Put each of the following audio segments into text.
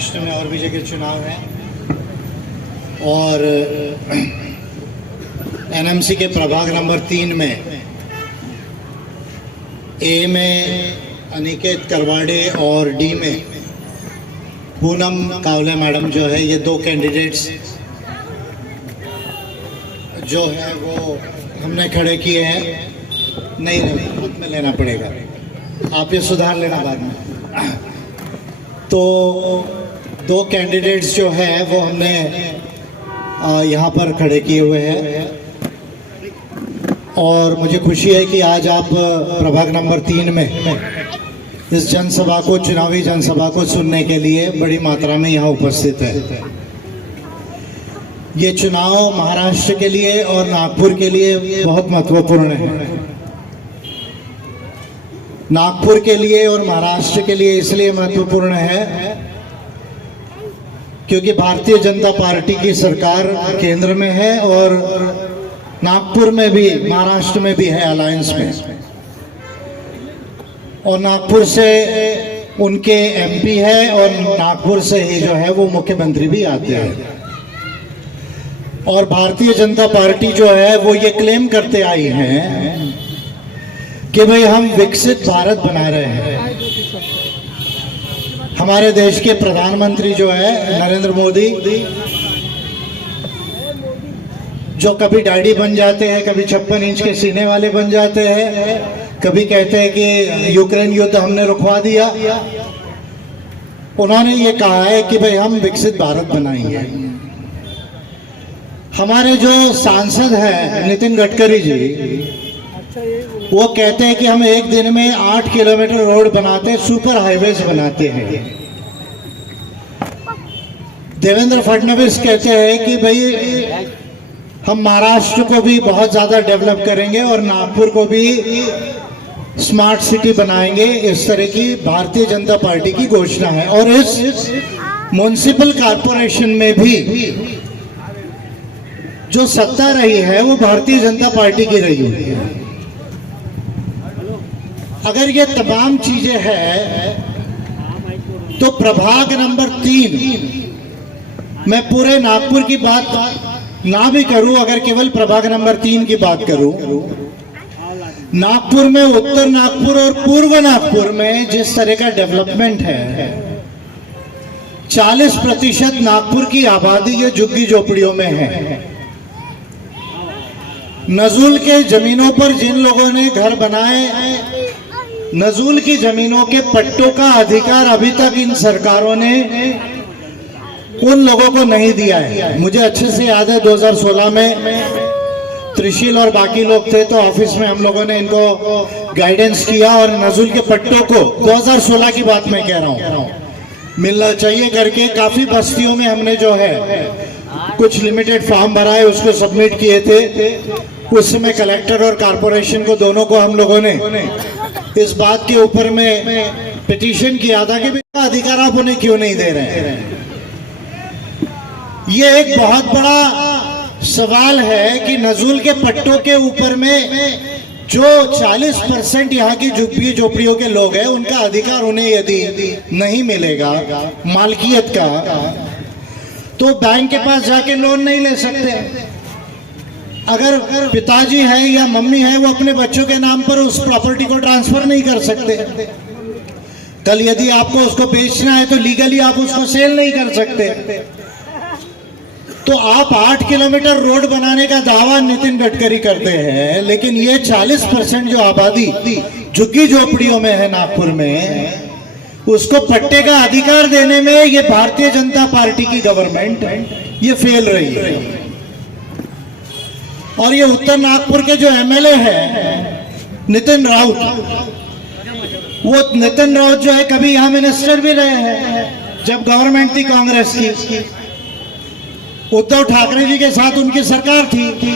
महाराष्ट्र में और भी जगह चुनाव है और एनएमसी के प्रभाग नंबर 3 में ए में अनिकेत करवाड़े और डी में पूनम कावले मैडम जो है, ये 2 कैंडिडेट्स जो है वो हमने खड़े किए हैं। नहीं खुद में लेना पड़ेगा, आप ये सुधार लेना बाद में। तो 2 कैंडिडेट्स जो है वो हमने यहाँ पर खड़े किए हुए हैं और मुझे खुशी है कि आज आप प्रभाग नंबर 3 में इस जनसभा को, चुनावी जनसभा को सुनने के लिए बड़ी मात्रा में यहाँ उपस्थित है। ये चुनाव महाराष्ट्र के लिए और नागपुर के लिए बहुत महत्वपूर्ण है। नागपुर के लिए और महाराष्ट्र के लिए इसलिए महत्वपूर्ण है क्योंकि भारतीय जनता पार्टी की सरकार केंद्र में है और नागपुर में भी, महाराष्ट्र में भी है अलायंस में, और नागपुर से उनके एमपी है और नागपुर से ही जो है वो मुख्यमंत्री भी आते हैं। और भारतीय जनता पार्टी जो है वो ये क्लेम करते आई है कि भाई हम विकसित भारत बना रहे हैं। हमारे देश के प्रधानमंत्री जो है नरेंद्र मोदी, जो कभी डैडी बन जाते हैं, कभी 56 इंच के सीने वाले बन जाते हैं, कभी कहते हैं कि यूक्रेन युद्ध हमने रुकवा दिया। उन्होंने ये कहा है कि भाई हम विकसित भारत बनाएंगे। हमारे जो सांसद हैं नितिन गडकरी जी, वो कहते हैं कि हम एक दिन में 8 किलोमीटर रोड बनाते, सुपर हाईवेज बनाते हैं। देवेंद्र फडणवीस कहते हैं कि भाई हम महाराष्ट्र को भी बहुत ज्यादा डेवलप करेंगे और नागपुर को भी स्मार्ट सिटी बनाएंगे। इस तरह की भारतीय जनता पार्टी की घोषणा है। और इस म्युनिसिपल कॉर्पोरेशन में भी जो सत्ता रही है वो भारतीय जनता पार्टी की रही है। अगर ये तमाम चीजें हैं तो प्रभाग नंबर 3, मैं पूरे नागपुर की बात ना भी करूं, अगर केवल प्रभाग नंबर 3 की बात करूं, नागपुर में, उत्तर नागपुर और पूर्व नागपुर में जिस तरह का डेवलपमेंट है, 40% नागपुर की आबादी ये झुग्गी झोपड़ियों में है। नजूल के जमीनों पर जिन लोगों ने घर बनाए, नजूल की जमीनों के पट्टों का अधिकार अभी तक इन सरकारों ने उन लोगों को नहीं दिया है। मुझे अच्छे से याद है 2016 में त्रिशील और बाकी लोग थे तो ऑफिस में हम लोगों ने इनको गाइडेंस किया और नजूल के पट्टों को, 2016 की बात मैं कह रहा हूँ, मिलना चाहिए करके काफी बस्तियों में हमने जो है कुछ लिमिटेड फॉर्म भराए, उसको सबमिट किए थे। उस समय कलेक्टर और कारपोरेशन को, दोनों को हम लोगों ने इस बात के ऊपर में पिटीशन किया था कि अधिकार आप उन्हें क्यों नहीं दे रहे हैं। ये एक बहुत बड़ा सवाल है कि नजूल के पट्टों के ऊपर में जो 40% यहाँ की झुग्गी झोपड़ियों के लोग हैं, उनका अधिकार उन्हें यदि नहीं मिलेगा मालकियत का, तो बैंक के पास जाके लोन नहीं ले सकते। अगर पिताजी है या मम्मी है, वो अपने बच्चों के नाम पर उस प्रॉपर्टी को ट्रांसफर नहीं कर सकते। कल यदि आपको उसको बेचना है तो लीगली आप उसको सेल नहीं कर सकते। तो आप 8 किलोमीटर रोड बनाने का दावा नितिन गडकरी करते हैं, लेकिन ये 40% जो आबादी झुग्गी झोपड़ियों में है नागपुर में, उसको पट्टे का अधिकार देने में ये भारतीय जनता पार्टी की गवर्नमेंट ये फेल रही है। और ये उत्तर नागपुर के जो एमएलए हैं नितिन राउत, वो नितिन राउत जो है कभी यहाँ मिनिस्टर भी रहे हैं जब गवर्नमेंट थी कांग्रेस की। उद्धव ठाकरे जी के साथ उनकी सरकार थी।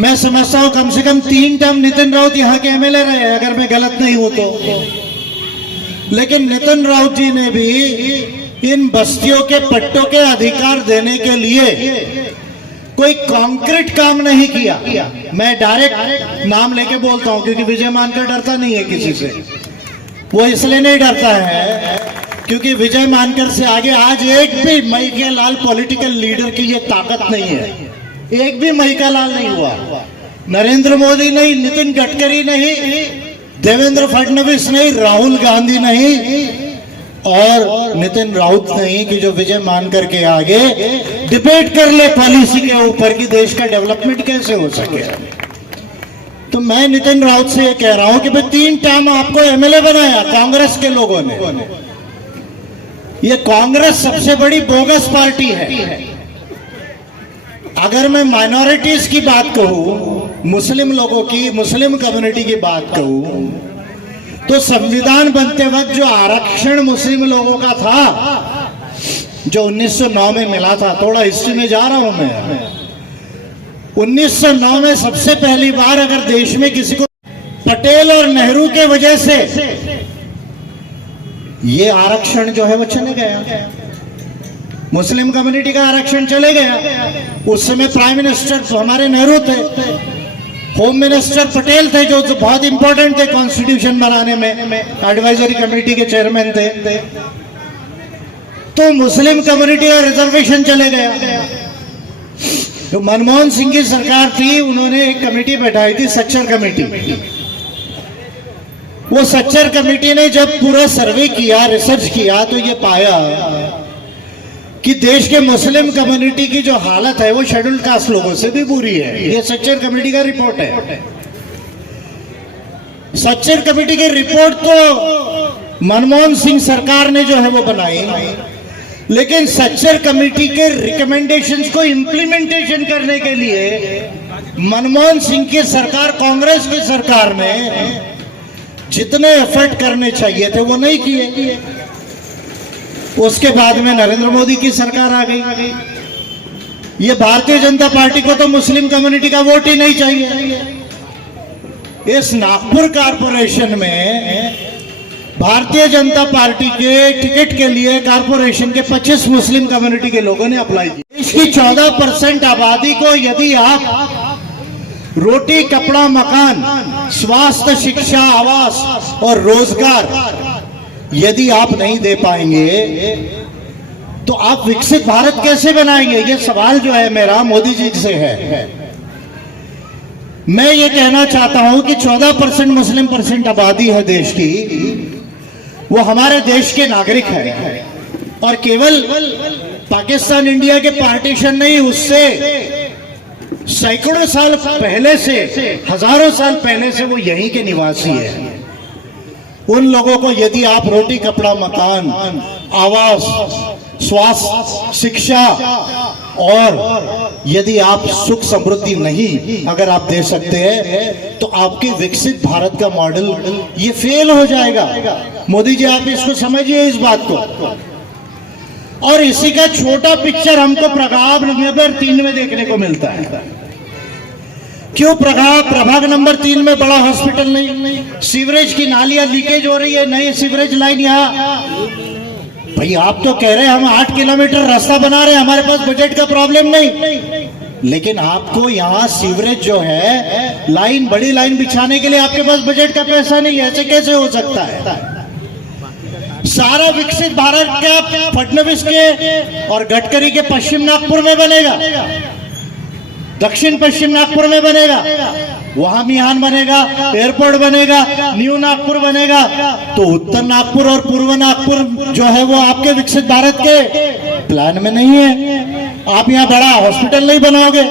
मैं समझता हूं कम से कम 3 टर्म नितिन राउत यहाँ के एमएलए रहे हैं, अगर मैं गलत नहीं हूं तो। लेकिन नितिन राउत जी ने भी इन बस्तियों के पट्टों के अधिकार देने के लिए कोई कॉन्क्रीट काम नहीं किया। मैं डायरेक्ट नाम लेके बोलता हूं क्योंकि विजय मानकर डरता नहीं है किसी से। वो इसलिए नहीं डरता है क्योंकि विजय मानकर से आगे आज एक भी मईके लाल पॉलिटिकल लीडर की ये ताकत नहीं है। एक भी मईका लाल नहीं हुआ। नरेंद्र मोदी नहीं, नितिन गडकरी नहीं, देवेंद्र फडणवीस नहीं, राहुल गांधी नहीं और नितिन राउत नहीं कि जो विजय मानकर के आगे डिबेट कर ले पॉलिसी के ऊपर कि देश का डेवलपमेंट कैसे हो सके। तो मैं नितिन राउत से ये कह रहा हूं कि भाई 3 टर्म आपको एमएलए बनाया कांग्रेस के लोगों ने। ये कांग्रेस सबसे बड़ी बोगस पार्टी है। अगर मैं माइनॉरिटीज की बात कहूं, मुस्लिम लोगों की, मुस्लिम कम्युनिटी की बात कहूं, तो संविधान बनते वक्त जो आरक्षण मुस्लिम लोगों का था, जो 1909 में मिला था, थोड़ा हिस्ट्री में जा रहा हूं मैं, 1909 में सबसे पहली बार अगर देश में किसी को पटेल और नेहरू के वजह से ये आरक्षण जो है वो चले गया, मुस्लिम कम्युनिटी का आरक्षण चले गया। उस समय प्राइम मिनिस्टर हमारे नेहरू थे, होम मिनिस्टर पटेल थे जो बहुत इंपॉर्टेंट थे कॉन्स्टिट्यूशन बनाने में, एडवाइजरी कमेटी के चेयरमैन थे। तो मुस्लिम कम्युनिटी का रिजर्वेशन चले गया। तो मनमोहन सिंह की सरकार थी, उन्होंने एक कमेटी बैठाई थी, सच्चर कमेटी। वो सच्चर कमेटी ने जब पूरा सर्वे किया, रिसर्च किया, तो ये पाया कि देश के मुस्लिम कम्युनिटी की जो हालत है वो शेड्यूल्ड कास्ट लोगों से भी बुरी है। ये सच्चर कमेटी का रिपोर्ट है। सच्चर कमेटी की रिपोर्ट तो मनमोहन सिंह सरकार ने जो है वो बनाई, लेकिन सच्चर कमेटी के रिकमेंडेशंस को इम्प्लीमेंटेशन करने के लिए मनमोहन सिंह की सरकार, कांग्रेस की सरकार ने जितने एफर्ट करने चाहिए थे वो नहीं किए। उसके बाद में नरेंद्र मोदी की सरकार आ गई। ये भारतीय जनता पार्टी को तो मुस्लिम कम्युनिटी का वोट ही नहीं चाहिए। इस नागपुर कारपोरेशन में भारतीय जनता पार्टी के टिकट के लिए कारपोरेशन के 25 मुस्लिम कम्युनिटी के लोगों ने अप्लाई किया। इसकी 14% आबादी को यदि आप रोटी, कपड़ा, मकान, स्वास्थ्य, शिक्षा, आवास और रोजगार यदि आप नहीं दे पाएंगे तो आप विकसित भारत कैसे बनाएंगे? ये सवाल जो है मेरा मोदी जी से है। मैं ये कहना चाहता हूं कि 14% मुस्लिम परसेंट आबादी है देश की, वो हमारे देश के नागरिक है और केवल पाकिस्तान इंडिया के पार्टीशन नहीं, उससे सैकड़ों साल पहले से, हजारों साल पहले से वो यहीं के निवासी है। उन लोगों को यदि आप रोटी, कपड़ा, मकान, आवास, स्वास्थ्य, शिक्षा और यदि आप सुख समृद्धि नहीं अगर आप दे सकते हैं तो आपके विकसित भारत का मॉडल ये फेल हो जाएगा। मोदी जी आप इसको समझिए, इस बात को। और इसी का छोटा पिक्चर हमको प्रभाग नंबर 3 में देखने को मिलता है। क्यों प्रभाग नंबर 3 में बड़ा हॉस्पिटल नहीं? सीवरेज की नालियां लीकेज हो रही है, नई सीवरेज लाइन यहाँ। भाई आप तो कह रहे हैं हम 8 किलोमीटर रास्ता बना रहे हैं, हमारे पास बजट का प्रॉब्लम नहीं, लेकिन आपको यहाँ सीवरेज जो है लाइन, बड़ी लाइन बिछाने के लिए आपके पास बजट का पैसा नहीं है। ऐसे कैसे हो सकता है? सारा विकसित भारत का फडणवीस के और गडकरी के पश्चिम नागपुर में बनेगा, दक्षिण पश्चिम नागपुर में बनेगा, वहां मिहान बनेगा, एयरपोर्ट बनेगा, न्यू नागपुर बनेगा। तो उत्तर नागपुर और पूर्व नागपुर जो है वो आपके विकसित भारत के प्लान में नहीं है। आप यहाँ बड़ा हॉस्पिटल नहीं बनाओगे,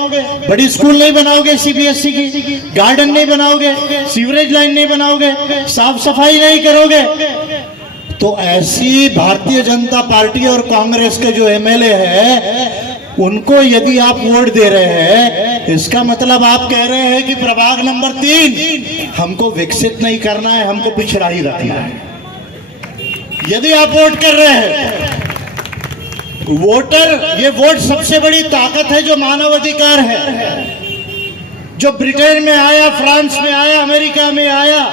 बड़ी स्कूल नहीं बनाओगे, सीबीएसई की गार्डन नहीं बनाओगे, सीवरेज लाइन नहीं बनाओगे, साफ सफाई नहीं करोगे। तो ऐसी भारतीय जनता पार्टी और कांग्रेस के जो एमएलए है उनको यदि आप वोट दे रहे हैं, इसका मतलब आप कह रहे हैं कि प्रभाग नंबर 3 हमको विकसित नहीं करना है, हमको पिछड़ा ही रखना है। यदि आप वोट कर रहे हैं, वोटर, ये वोट सबसे बड़ी ताकत है, जो मानव अधिकार है, जो ब्रिटेन में आया, फ्रांस में आया, अमेरिका में आया,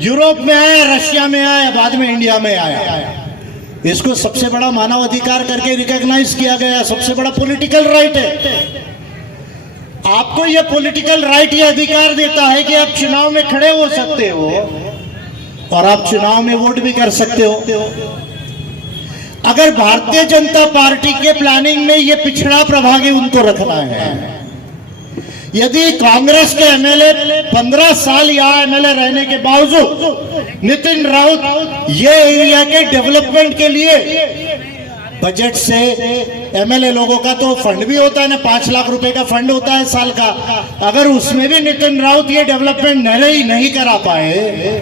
यूरोप में आया, रशिया में आया, बाद में इंडिया में आया। इसको सबसे बड़ा मानव अधिकार करके रिकॉग्नाइज किया गया, सबसे बड़ा पॉलिटिकल राइट है। आपको यह पॉलिटिकल राइट, यह अधिकार देता है कि आप चुनाव में खड़े हो सकते हो और आप चुनाव में वोट भी कर सकते हो। अगर भारतीय जनता पार्टी के प्लानिंग में ये पिछड़ा प्रभागी उनको रखना है, यदि कांग्रेस के एमएलए 15 साल यहाँ एमएलए रहने के बावजूद नितिन राउत ये एरिया के डेवलपमेंट के लिए बजट से एमएलए लोगों का तो फंड भी होता है ना, 5 लाख रुपए का फंड होता है साल का, अगर उसमें भी नितिन राउत ये डेवलपमेंट नहीं करा पाए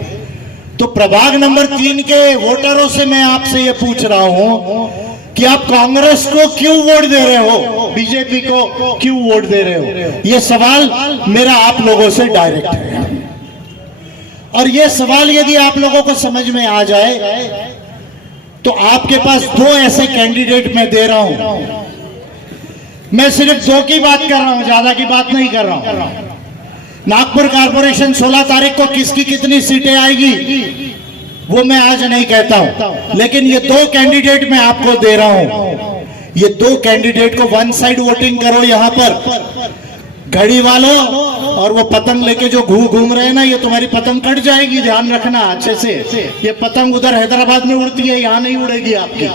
तो प्रभाग नंबर 3 के वोटरों से मैं आपसे ये पूछ रहा हूं कि आप कांग्रेस को क्यों वोट दे रहे हो, बीजेपी को क्यों वोट दे रहे हो? ये सवाल मेरा आप लोगों से डायरेक्ट है। और ये सवाल यदि आप लोगों को समझ में आ जाए तो आपके पास 2 ऐसे कैंडिडेट मैं दे रहा हूं। मैं सिर्फ 2 की बात कर रहा हूं, ज्यादा की बात नहीं कर रहा हूं। नागपुर कारपोरेशन 16 तारीख को किसकी कितनी सीटें आएगी वो मैं आज नहीं कहता हूं, लेकिन ये 2 कैंडिडेट मैं आपको दे रहा हूं। ये 2 कैंडिडेट को वन साइड वोटिंग करो। यहां पर घड़ी वालों और वो पतंग लेके जो घूम रहे हैं ना, ये तुम्हारी पतंग कट जाएगी, ध्यान रखना अच्छे से। ये पतंग उधर हैदराबाद में उड़ती है, यहाँ नहीं उड़ेगी आपकी,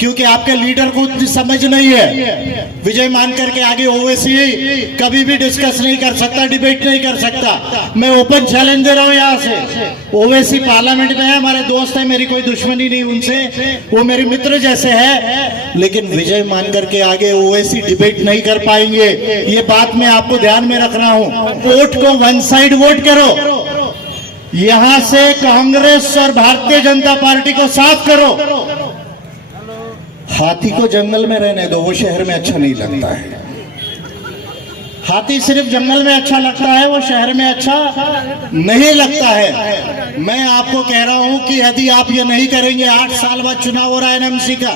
क्योंकि आपके लीडर को उतनी समझ नहीं है। विजय मानकर के आगे ओवैसी कभी भी डिस्कस नहीं कर सकता, डिबेट नहीं कर सकता। मैं ओपन चैलेंज दे रहा हूं यहाँ से। ओवैसी पार्लियामेंट में है, हमारे दोस्त है, मेरी कोई दुश्मनी नहीं उनसे, वो मेरे मित्र जैसे है, लेकिन विजय मानकर के आगे ओवैसी डिबेट नहीं कर पाएंगे। ये बात मैं आपको ध्यान में रख रहा हूं। वोट को वन साइड वोट करो, यहां से कांग्रेस और भारतीय जनता पार्टी को साफ करो। हाथी को जंगल में रहने दो, वो शहर में अच्छा नहीं लगता है। हाथी सिर्फ जंगल में अच्छा लगता है, वो शहर में अच्छा नहीं लगता है। मैं आपको कह रहा हूं कि यदि आप ये नहीं करेंगे, 8 साल बाद चुनाव हो रहा है एनएमसी का,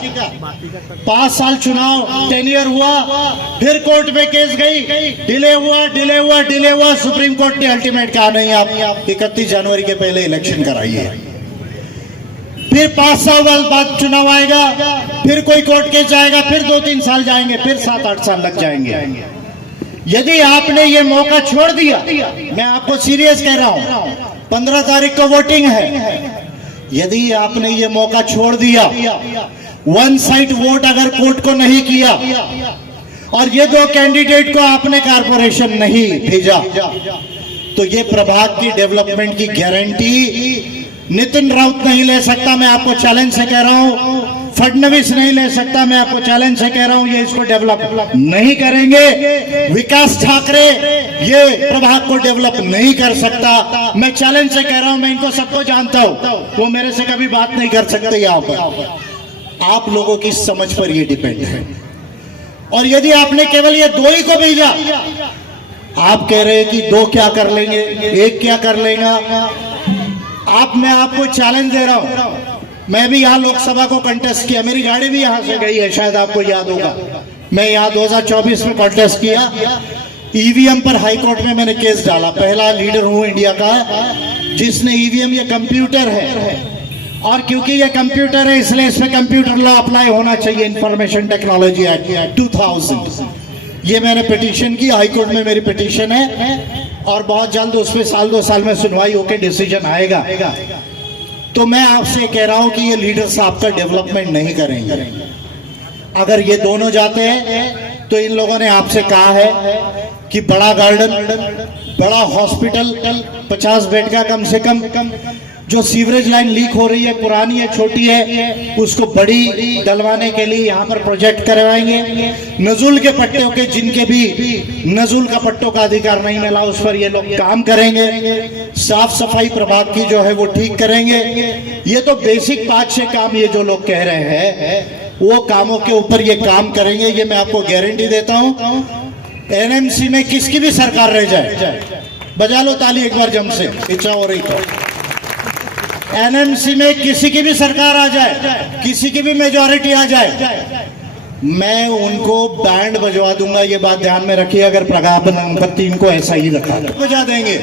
5 साल चुनाव टेन्योर हुआ, फिर कोर्ट में केस गई, डिले हुआ, सुप्रीम कोर्ट ने अल्टीमेट कहा नहीं, आप 31 जनवरी के पहले इलेक्शन कराइए। फिर 5 साल बाद चुनाव आएगा, फिर कोई कोर्ट केस जाएगा, फिर 2-3 साल जाएंगे, फिर 7-8 साल लग जाएंगे। यदि आपने ये मौका छोड़ दिया, मैं आपको सीरियस कह रहा हूं, 15 तारीख को वोटिंग है, यदि आपने ये मौका छोड़ दिया, वन साइड वोट अगर कोर्ट को नहीं किया और ये 2 कैंडिडेट को आपने कारपोरेशन नहीं भेजा, तो ये प्रभाग की डेवलपमेंट की गारंटी नितिन राउत नहीं ले सकता। मैं आपको चैलेंज से कह रहा हूं, फडणवीस नहीं ले सकता, मैं आपको चैलेंज से कह रहा हूं, ये इसको डेवलप नहीं करेंगे। विकास ठाकरे ये प्रभाग को डेवलप नहीं कर सकता, मैं चैलेंज से कह रहा हूं, मैं इनको सबको जानता हूं, वो मेरे से कभी बात नहीं कर सकते। यहां पर आप लोगों की समझ पर ये डिपेंड है। और यदि आपने केवल ये 2 ही को भेजा, आप कह रहे हैं कि 2 क्या कर लेंगे, 1 क्या कर लेगा, मैं आपको चैलेंज दे रहा हूं। मैं भी यहाँ लोकसभा को कंटेस्ट किया, मेरी गाड़ी भी यहाँ से गई है, शायद आपको याद होगा। मैं यहाँ 2024 में कंटेस्ट किया, ईवीएम पर हाई कोर्ट में मैंने केस डाला। पहला लीडर हूँ इंडिया का जिसने ईवीएम, ये कंप्यूटर है, और क्योंकि ये कंप्यूटर है इसलिए इसमें कंप्यूटर लॉ अप्लाई होना चाहिए, इंफॉर्मेशन टेक्नोलॉजी एक्ट 2000। ये मैंने पिटीशन की, हाई कोर्ट में मेरी पिटीशन है, और बहुत जल्द उसमें 1-2 साल में सुनवाई होकर डिसीजन आएगा। तो मैं आपसे कह रहा हूं कि ये लीडर्स आपका डेवलपमेंट नहीं करेंगे। अगर ये दोनों जाते हैं तो इन लोगों ने आपसे कहा है कि बड़ा गार्डन, बड़ा हॉस्पिटल, 50 बेड का कम से कम, जो सीवरेज लाइन लीक हो रही है, पुरानी है, छोटी है, उसको बड़ी डलवाने के लिए यहाँ पर प्रोजेक्ट करवाएंगे। नजूल के पट्टों के, जिनके भी नजूल का पट्टों का अधिकार नहीं मिला, उस पर ये लोग काम करेंगे। साफ सफाई प्रभाग की जो है वो ठीक करेंगे। ये तो बेसिक 5-6 काम ये जो लोग कह रहे हैं, वो कामों के ऊपर ये काम करेंगे, ये मैं आपको गारंटी देता हूँ। एनएमसी में किसकी भी सरकार रह जाए, बजा लो ताली एक बार जम से, इच्छा हो रही तो। एनएमसी में किसी की भी सरकार आ जाए, किसी की भी मेजॉरिटी आ जाए, मैं उनको बैंड बजवा दूंगा। ये बात ध्यान में रखिए, अगर प्रभाग नंबर 3 को ऐसा ही रखा तो बजा देंगे।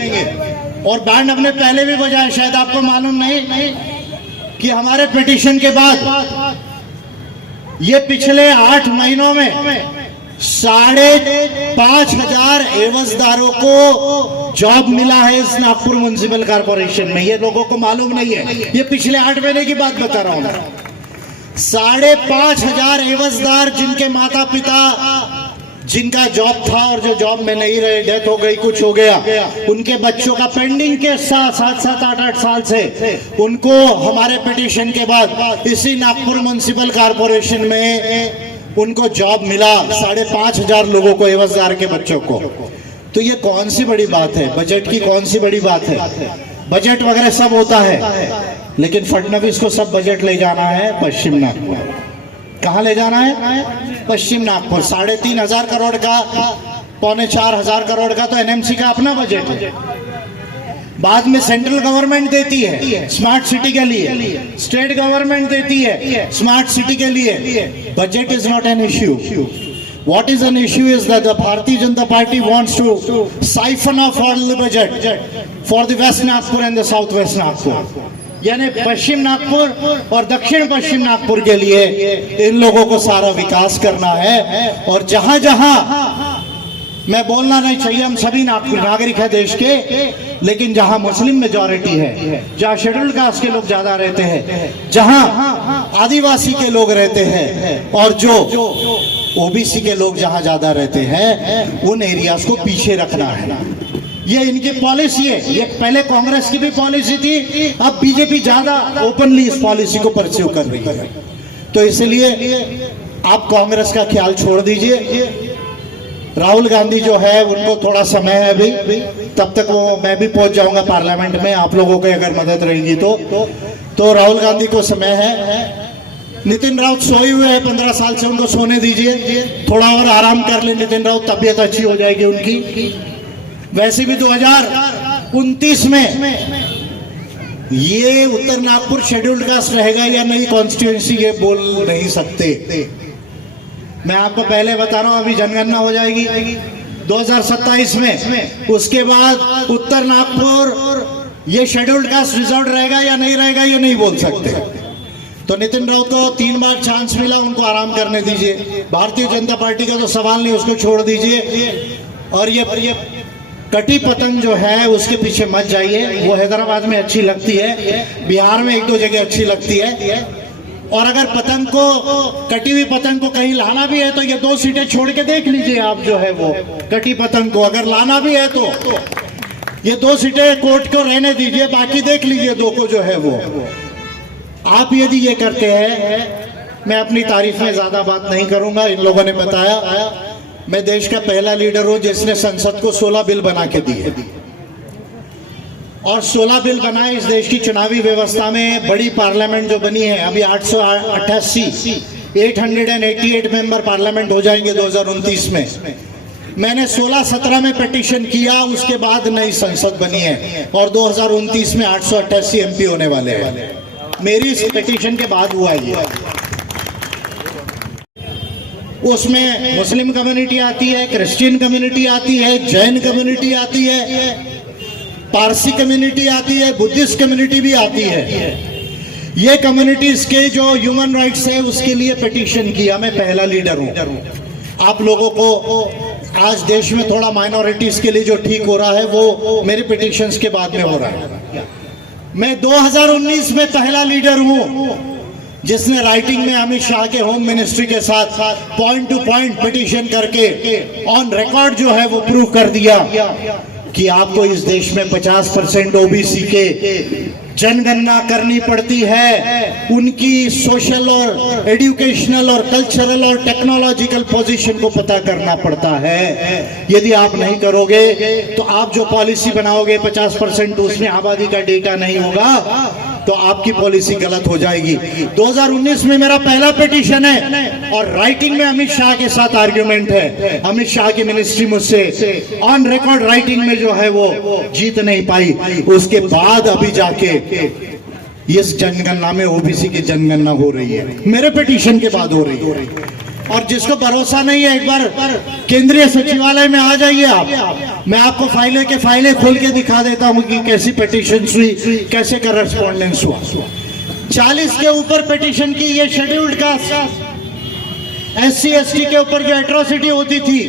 और बैंड हमने पहले भी बजाया, शायद आपको मालूम नहीं कि हमारे पिटीशन के बाद ये पिछले 8 महीनों में 5,500 एवजदारों को जॉब मिला है इस नागपुर म्युनिसिपल कॉर्पोरेशन में। ये लोगों को मालूम नहीं है, ये पिछले 8 महीने की बात बता रहा हूं मैं। 5,500 एवजदार जिनके माता पिता जिनका जॉब था और जो जॉब में नहीं रहे, डेथ हो गई, कुछ हो गया, उनके बच्चों का पेंडिंग केस था 7-7, 8-8 साल से, उनको हमारे पिटीशन के बाद इसी नागपुर म्युनिसिपल कॉर्पोरेशन में उनको जॉब मिला। 5,500 लोगों को, एवजदार के बच्चों को। तो ये कौन सी बड़ी बात है? बजट की कौन सी बड़ी बात है? बजट वगैरह सब होता है, लेकिन फडणवीस को सब बजट ले जाना है पश्चिम नागपुर। कहाँ ले जाना है? पश्चिम नागपुर। 3,500 करोड़ का, 3,400 करोड़ का तो एनएमसी का अपना बजट है। बाद में सेंट्रल गवर्नमेंट देती है स्मार्ट सिटी के लिए, स्टेट गवर्नमेंट देती है स्मार्ट सिटी के लिए। Budget is not an issue. What is an issue is that the Bharatiya Janata Party wants to siphon off all the budget for the West Nagpur and the South West Nagpur. यानी पश्चिम नागपुर और दक्षिण पश्चिम नागपुर के लिए इन लोगों को सारा विकास करना है। और जहां जहां, मैं बोलना नहीं चाहिए, हम सभी नागरिक है देश के, लेकिन जहां मुस्लिम मेजॉरिटी है, जहां शेड्यूल्ड कास्ट के लोग ज्यादा रहते हैं, जहां आदिवासी के लोग रहते हैं और जो ओबीसी के लोग जहां ज्यादा रहते हैं, उन एरियाज को पीछे रखना है। ये इनकी पॉलिसी है। ये पहले कांग्रेस की भी पॉलिसी थी, अब बीजेपी ज्यादा ओपनली इस पॉलिसी को परस्यू कर रही है। तो इसलिए आप कांग्रेस का ख्याल छोड़ दीजिए। राहुल गांधी जो है उनको थोड़ा समय है अभी, तब तक वो, मैं भी पहुंच जाऊंगा पार्लियामेंट में, आप लोगों की अगर मदद रहेगी तो राहुल गांधी को समय है। नितिन राउत सोए हुए हैं 15 साल से, उनको सोने दीजिए, थोड़ा और आराम कर ले नितिन राउत, तबीयत अच्छी हो जाएगी उनकी। वैसे भी 2029 में ये उत्तर नागपुर शेड्यूल्ड कास्ट रहेगा या नहीं कॉन्स्टिट्यूएंसी, ये बोल नहीं सकते। मैं आपको पहले बता रहा हूं, अभी जनगणना हो जाएगी 2027 में, उसके बाद उत्तर नागपुर ये शेड्यूल्ड कास्ट रिजर्व रहेगा या नहीं रहेगा, ये नहीं बोल सकते। तो नितिन राउत को 3 बार चांस मिला, उनको आराम करने दीजिए। भारतीय जनता पार्टी का तो सवाल नहीं, उसको छोड़ दीजिए। और ये कटी पतंग जो है उसके पीछे मत जाइए। वो हैदराबाद में अच्छी लगती है, बिहार में 1-2 जगह अच्छी लगती है। और अगर पतंग को, कटी हुई पतंग को कहीं लाना भी है तो ये 2 सीटें छोड़ के देख लीजिए आप, जो है वो कटी पतंग को अगर लाना भी है तो ये 2 सीटें कोर्ट को रहने दीजिए, बाकी देख लीजिए 2 को जो है वो। आप यदि ये करते हैं, मैं अपनी तारीफ में ज्यादा बात नहीं करूंगा। इन लोगों ने बताया, मैं देश का पहला लीडर हूं जिसने संसद को 16 बिल बना के दिए, और 16 बिल बनाए। इस देश की चुनावी व्यवस्था में बड़ी पार्लियामेंट जो बनी है अभी 888 मेंबर पार्लियामेंट हो जाएंगे 2029 में। मैंने 16-17 में पिटीशन किया, उसके बाद नई संसद बनी है और 2029 में 888 एमपी होने वाले हैं। मेरी इस पिटीशन के बाद हुआ ये। उसमें मुस्लिम कम्युनिटी आती है, क्रिश्चियन कम्युनिटी आती है, जैन कम्युनिटी आती है, पारसी कम्युनिटी आती है, बुद्धिस्ट कम्युनिटी भी आती है। ये कम्युनिटीज के जो ह्यूमन राइट्स है उसके लिए पिटीशन किया। मैं पहला लीडर हूं। आप लोगों को आज देश में थोड़ा माइनॉरिटीज के लिए जो ठीक हो रहा है वो मेरे पिटीशंस के बाद में हो रहा है। मैं 2019 में पहला लीडर हूं जिसने राइटिंग में अमित शाह के होम मिनिस्ट्री के साथ पॉइंट टू पॉइंट पिटीशन करके ऑन रिकॉर्ड जो है वो प्रूव कर दिया कि आपको इस देश में 50% ओबीसी के जनगणना करनी पड़ती है। उनकी सोशल और एजुकेशनल और कल्चरल और टेक्नोलॉजिकल पोजीशन को पता करना पड़ता है। यदि आप नहीं करोगे तो आप जो पॉलिसी बनाओगे 50% उसमें आबादी का डेटा नहीं होगा तो आपकी पॉलिसी गलत हो जाएगी। 2019 में मेरा पहला पिटीशन है और राइटिंग में अमित शाह के साथ आर्ग्यूमेंट है। अमित शाह की मिनिस्ट्री मुझसे ऑन रिकॉर्ड राइटिंग में जो है वो जीत नहीं पाई। उसके बाद अभी जाके इस जनगणना में ओबीसी की जनगणना हो रही है, मेरे पिटीशन के बाद हो रही है। और जिसको भरोसा नहीं है एक बार केंद्रीय सचिवालय में आ जाइए आप, मैं आपको फाइलें खोल के दिखा देता हूं कि कैसी पिटीशन हुई, कैसे करस्पॉन्डेंस हुआ। 40 के ऊपर पिटीशन की। ये शेड्यूल्ड कास्ट SC ST के ऊपर जो एट्रोसिटी होती थी,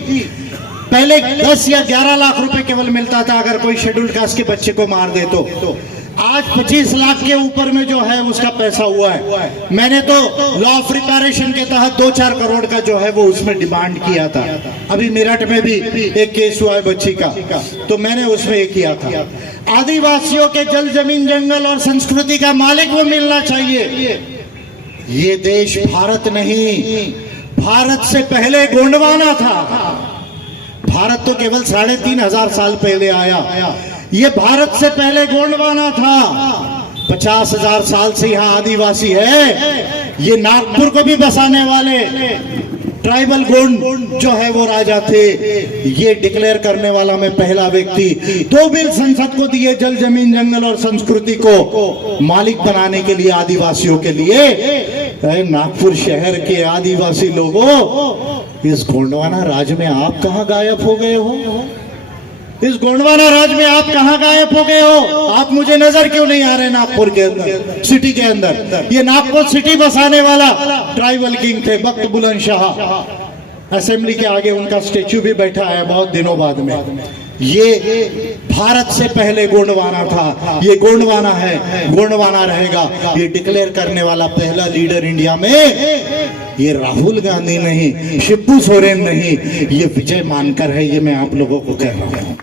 पहले 10 या 11 लाख रुपए केवल मिलता था अगर कोई शेड्यूल्ड कास्ट के बच्चे को मार दे तो। आज 25 लाख के ऊपर में जो है उसका पैसा हुआ है। मैंने तो लॉ ऑफ रिपेरेशन के तहत 2-4 करोड़ का जो है वो उसमें डिमांड किया था। अभी मेरठ में भी एक केस हुआ है बच्ची का, तो मैंने उसमें ये किया था। आदिवासियों के जल जमीन जंगल और संस्कृति का मालिक वो मिलना चाहिए। ये देश भारत नहीं, भारत से पहले गोंडवाना था। भारत तो केवल 3,500 साल पहले आया, ये भारत से पहले गोंडवाना था। 50,000 साल से यहाँ आदिवासी है। ये नागपुर को भी बसाने वाले ट्राइबल गोंड जो है वो राजा थे। ये डिक्लेयर करने वाला मैं पहला व्यक्ति। 2 बिल संसद को दिए जल जमीन जंगल और संस्कृति को मालिक बनाने के लिए, आदिवासियों के लिए। नागपुर शहर के आदिवासी लोगों, इस गोंडवाना राज में आप कहां गायब हो गए हो? इस गोंडवाना राज में आप कहां गायब हो गए हो? आप मुझे नजर क्यों नहीं आ रहे नागपुर के अंदर, सिटी के अंदर? ये नागपुर सिटी बसाने वाला ट्राइबल किंग थे बख्त बुलंद शाह। असेंबली के आगे उनका स्टेच्यू भी बैठा है बहुत दिनों बाद में। ये भारत से पहले गोंडवाना था, ये गोंडवाना है, गोंडवाना रहेगा। ये डिक्लेयर करने वाला पहला लीडर इंडिया में ये राहुल गांधी नहीं, शिबू सोरेन नहीं, ये विजय मानकर है। ये मैं आप लोगों को कह रहा हूं।